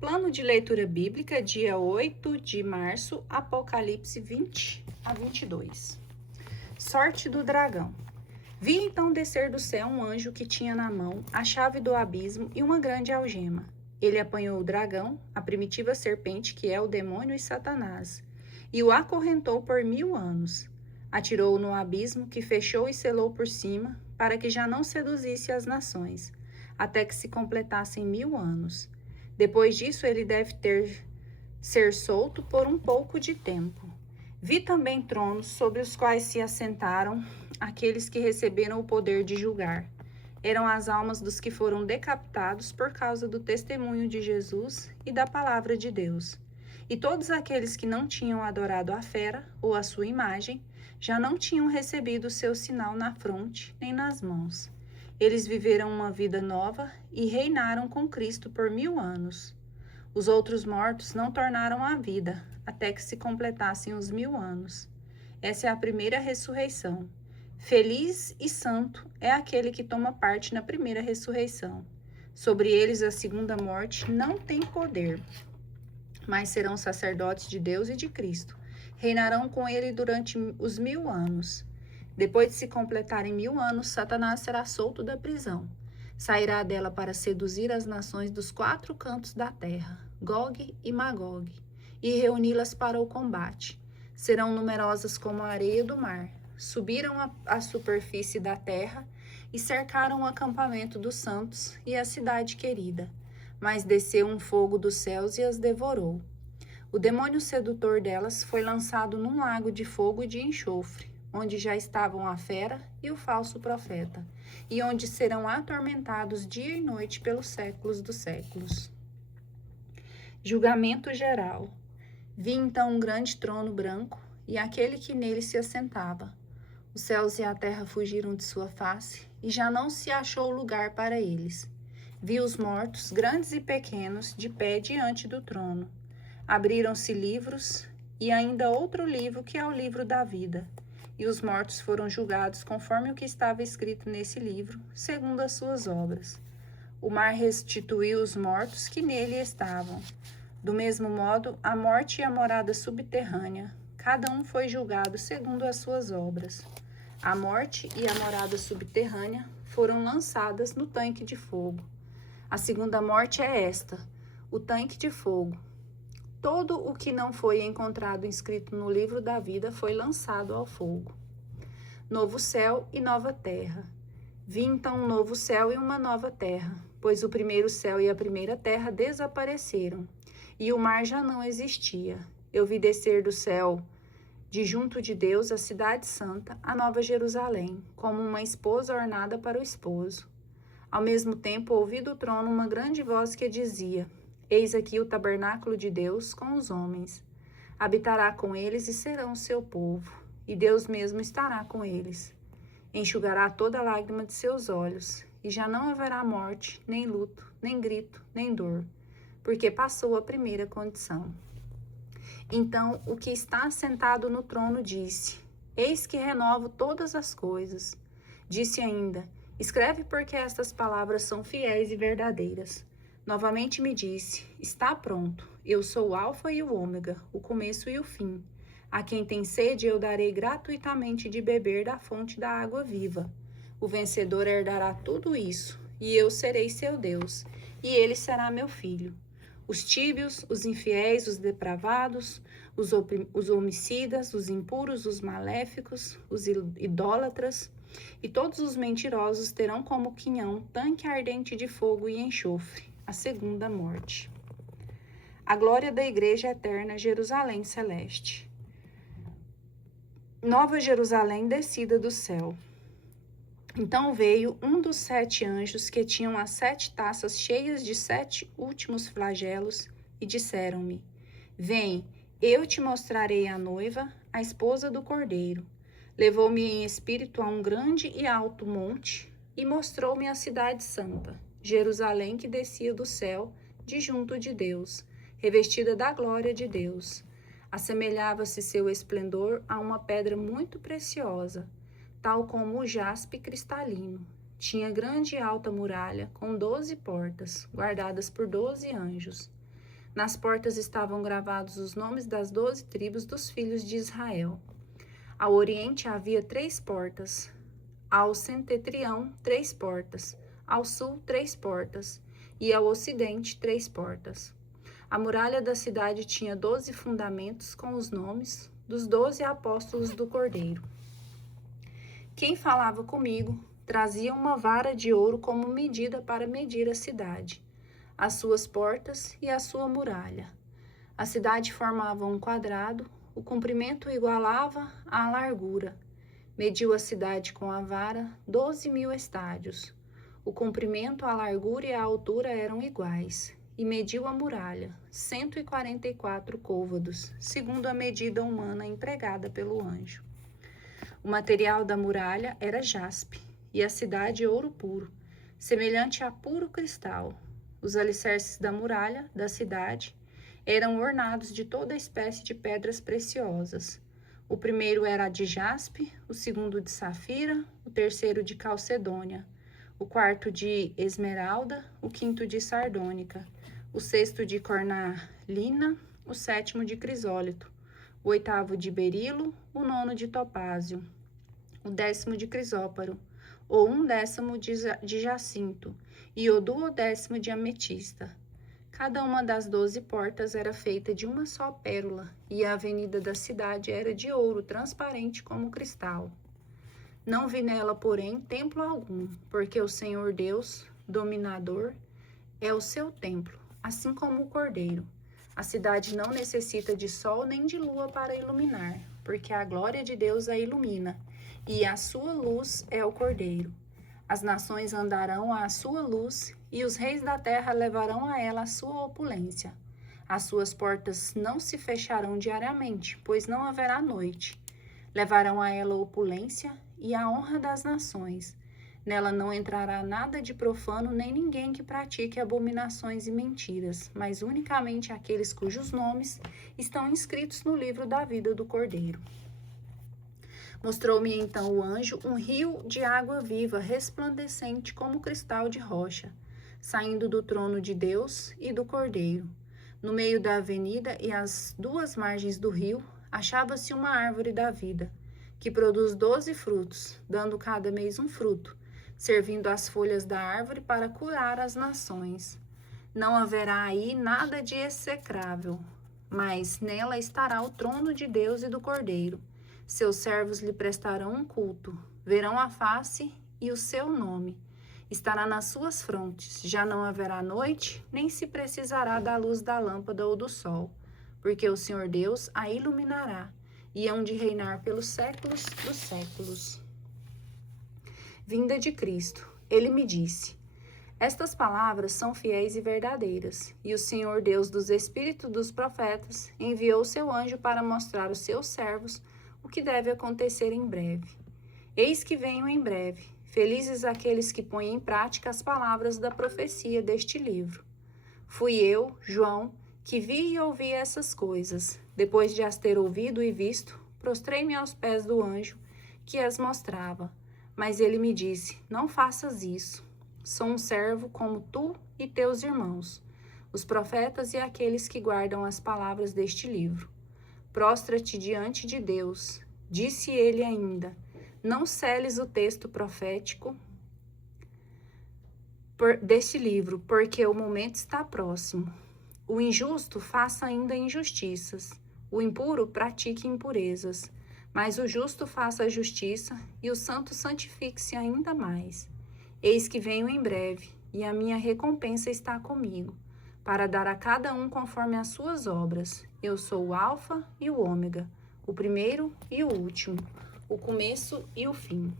Plano de leitura bíblica, dia 8 de março, Apocalipse 20 a 22. Sorte do dragão. Vi então descer do céu um anjo que tinha na mão a chave do abismo e uma grande algema. Ele apanhou o dragão, a primitiva serpente que é o demônio e Satanás, e o acorrentou por 1000 anos. Atirou-o no abismo que fechou e selou por cima, para que já não seduzisse as nações, até que se completassem 1000 anos. Depois disso, ele deve ser solto por um pouco de tempo. Vi também tronos sobre os quais se assentaram aqueles que receberam o poder de julgar. Eram as almas dos que foram decapitados por causa do testemunho de Jesus e da palavra de Deus. E todos aqueles que não tinham adorado a fera ou a sua imagem, já não tinham recebido o seu sinal na fronte nem nas mãos. Eles viveram uma vida nova e reinaram com Cristo por 1000 anos. Os outros mortos não tornaram a vida, até que se completassem os 1000 anos. Essa é a primeira ressurreição. Feliz e santo é aquele que toma parte na primeira ressurreição. Sobre eles a segunda morte não tem poder, mas serão sacerdotes de Deus e de Cristo. Reinarão com ele durante os 1000 anos. Depois de se completarem 1000 anos, Satanás será solto da prisão. Sairá dela para seduzir as nações dos 4 cantos da terra, Gog e Magog, e reuni-las para o combate. Serão numerosas como a areia do mar. Subiram à superfície da terra e cercaram o acampamento dos santos e a cidade querida. Mas desceu um fogo dos céus e as devorou. O demônio sedutor delas foi lançado num lago de fogo e de enxofre, onde já estavam a fera e o falso profeta, e onde serão atormentados dia e noite pelos séculos dos séculos. Julgamento geral. Vi então um grande trono branco e aquele que nele se assentava. Os céus e a terra fugiram de sua face, e já não se achou lugar para eles. Vi os mortos, grandes e pequenos, de pé diante do trono. Abriram-se livros, e ainda outro livro que é o livro da vida. E os mortos foram julgados conforme o que estava escrito nesse livro, segundo as suas obras. O mar restituiu os mortos que nele estavam. Do mesmo modo, a morte e a morada subterrânea, cada um foi julgado segundo as suas obras. A morte e a morada subterrânea foram lançadas no tanque de fogo. A segunda morte é esta, o tanque de fogo. Todo o que não foi encontrado inscrito no livro da vida foi lançado ao fogo. Novo céu e nova terra. Vi então um novo céu e uma nova terra, pois o primeiro céu e a primeira terra desapareceram, e o mar já não existia. Eu vi descer do céu, de junto de Deus, a cidade santa, a nova Jerusalém, como uma esposa ornada para o esposo. Ao mesmo tempo, ouvi do trono uma grande voz que dizia: Eis aqui o tabernáculo de Deus com os homens. Habitará com eles e serão o seu povo, e Deus mesmo estará com eles. Enxugará toda lágrima de seus olhos, e já não haverá morte, nem luto, nem grito, nem dor, porque passou a primeira condição. Então o que está sentado no trono disse: Eis que renovo todas as coisas. Disse ainda: Escreve, porque estas palavras são fiéis e verdadeiras. Novamente me disse: Está pronto. Eu sou o Alfa e o Ômega, o começo e o fim. A quem tem sede eu darei gratuitamente de beber da fonte da água viva. O vencedor herdará tudo isso, e eu serei seu Deus, e ele será meu filho. Os tíbios, os infiéis, os depravados, os homicidas, os impuros, os maléficos, os idólatras e todos os mentirosos terão como quinhão tanque ardente de fogo e enxofre, a segunda morte. A glória da igreja eterna, Jerusalém celeste. Nova Jerusalém descida do céu. Então veio um dos 7 anjos que tinham as 7 taças cheias de 7 últimos flagelos e disseram-me: Vem, eu te mostrarei a noiva, a esposa do Cordeiro. Levou-me em espírito a um grande e alto monte e mostrou-me a cidade santa, Jerusalém, que descia do céu, de junto de Deus, revestida da glória de Deus. Assemelhava-se seu esplendor a uma pedra muito preciosa, tal como o jaspe cristalino. Tinha grande e alta muralha, com 12 portas, guardadas por 12 anjos. Nas portas estavam gravados os nomes das 12 tribos dos filhos de Israel. Ao oriente havia 3 portas, ao setentrião 3 portas, ao sul 3 portas, e ao ocidente 3 portas. A muralha da cidade tinha 12 fundamentos com os nomes dos 12 apóstolos do Cordeiro. Quem falava comigo trazia uma vara de ouro como medida para medir a cidade, as suas portas e a sua muralha. A cidade formava um quadrado, o comprimento igualava à largura. Mediu a cidade com a vara 12.000 estádios. O comprimento, a largura e a altura eram iguais. E mediu a muralha, 144 côvados, segundo a medida humana empregada pelo anjo. O material da muralha era jaspe, e a cidade ouro puro, semelhante a puro cristal. Os alicerces da muralha da cidade eram ornados de toda espécie de pedras preciosas. O primeiro era de jaspe, o segundo de safira, o terceiro de calcedônia, o quarto de esmeralda, o quinto de sardônica, o sexto de cornalina, o sétimo de crisólito, o oitavo de berilo, o nono de topázio, o 10º de crisóparo, o 1/10 de jacinto e o 2/10 de ametista. Cada uma das 12 portas era feita de uma só pérola, e a avenida da cidade era de ouro transparente como cristal. Não vi nela, porém, templo algum, porque o Senhor Deus, dominador, é o seu templo, assim como o Cordeiro. A cidade não necessita de sol nem de lua para iluminar, porque a glória de Deus a ilumina, e a sua luz é o Cordeiro. As nações andarão à sua luz, e os reis da terra levarão a ela a sua opulência. As suas portas não se fecharão diariamente, pois não haverá noite. Levarão a ela a opulência e a honra das nações. Nela não entrará nada de profano, nem ninguém que pratique abominações e mentiras, mas unicamente aqueles cujos nomes estão inscritos no livro da vida do Cordeiro. Mostrou-me então o anjo um rio de água viva, resplandecente como cristal de rocha, saindo do trono de Deus e do Cordeiro. No meio da avenida e às 2 margens do rio, achava-se uma árvore da vida, que produz 12 frutos, dando cada mês um fruto, servindo as folhas da árvore para curar as nações. Não haverá aí nada de execrável, mas nela estará o trono de Deus e do Cordeiro. Seus servos lhe prestarão um culto, verão a face e o seu nome estará nas suas frontes. Já não haverá noite, nem se precisará da luz da lâmpada ou do sol, porque o Senhor Deus a iluminará, e hão de reinar pelos séculos dos séculos. Vinda de Cristo. Ele me disse: estas palavras são fiéis e verdadeiras, e o Senhor Deus dos espíritos dos profetas enviou seu anjo para mostrar aos seus servos o que deve acontecer em breve. Eis que venho em breve. Felizes aqueles que põem em prática as palavras da profecia deste livro. Fui eu, João, que vi e ouvi essas coisas. Depois de as ter ouvido e visto, prostrei-me aos pés do anjo que as mostrava. Mas ele me disse: não faças isso. Sou um servo como tu e teus irmãos, os profetas e aqueles que guardam as palavras deste livro. Prostra-te diante de Deus. Disse ele ainda: não seles o texto profético deste livro, porque o momento está próximo. O injusto faça ainda injustiças, o impuro pratique impurezas, mas o justo faça a justiça e o santo santifique-se ainda mais. Eis que venho em breve, e a minha recompensa está comigo, para dar a cada um conforme as suas obras. Eu sou o Alfa e o Ômega, o primeiro e o último, o começo e o fim.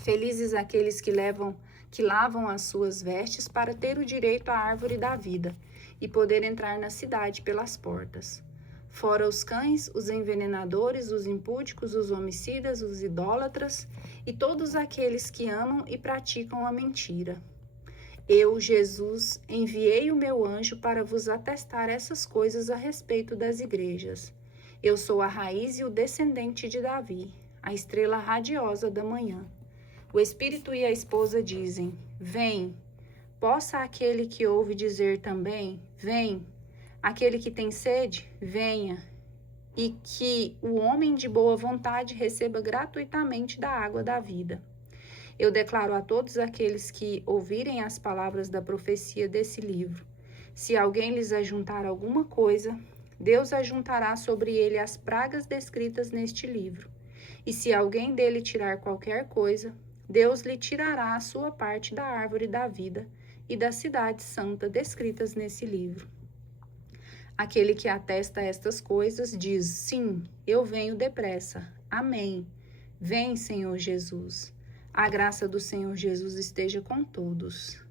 Felizes aqueles que lavam as suas vestes para ter o direito à árvore da vida e poder entrar na cidade pelas portas. Fora os cães, os envenenadores, os impúdicos, os homicidas, os idólatras e todos aqueles que amam e praticam a mentira. Eu, Jesus, enviei o meu anjo para vos atestar essas coisas a respeito das igrejas. Eu sou a raiz e o descendente de Davi, a estrela radiosa da manhã. O Espírito e a esposa dizem: vem. Possa aquele que ouve dizer também: vem. Aquele que tem sede, venha, e que o homem de boa vontade receba gratuitamente da água da vida. Eu declaro a todos aqueles que ouvirem as palavras da profecia desse livro: se alguém lhes ajuntar alguma coisa, Deus ajuntará sobre ele as pragas descritas neste livro. E se alguém dele tirar qualquer coisa, Deus lhe tirará a sua parte da árvore da vida e da cidade santa descritas nesse livro. Aquele que atesta estas coisas diz: sim, eu venho depressa. Amém. Vem, Senhor Jesus. A graça do Senhor Jesus esteja com todos.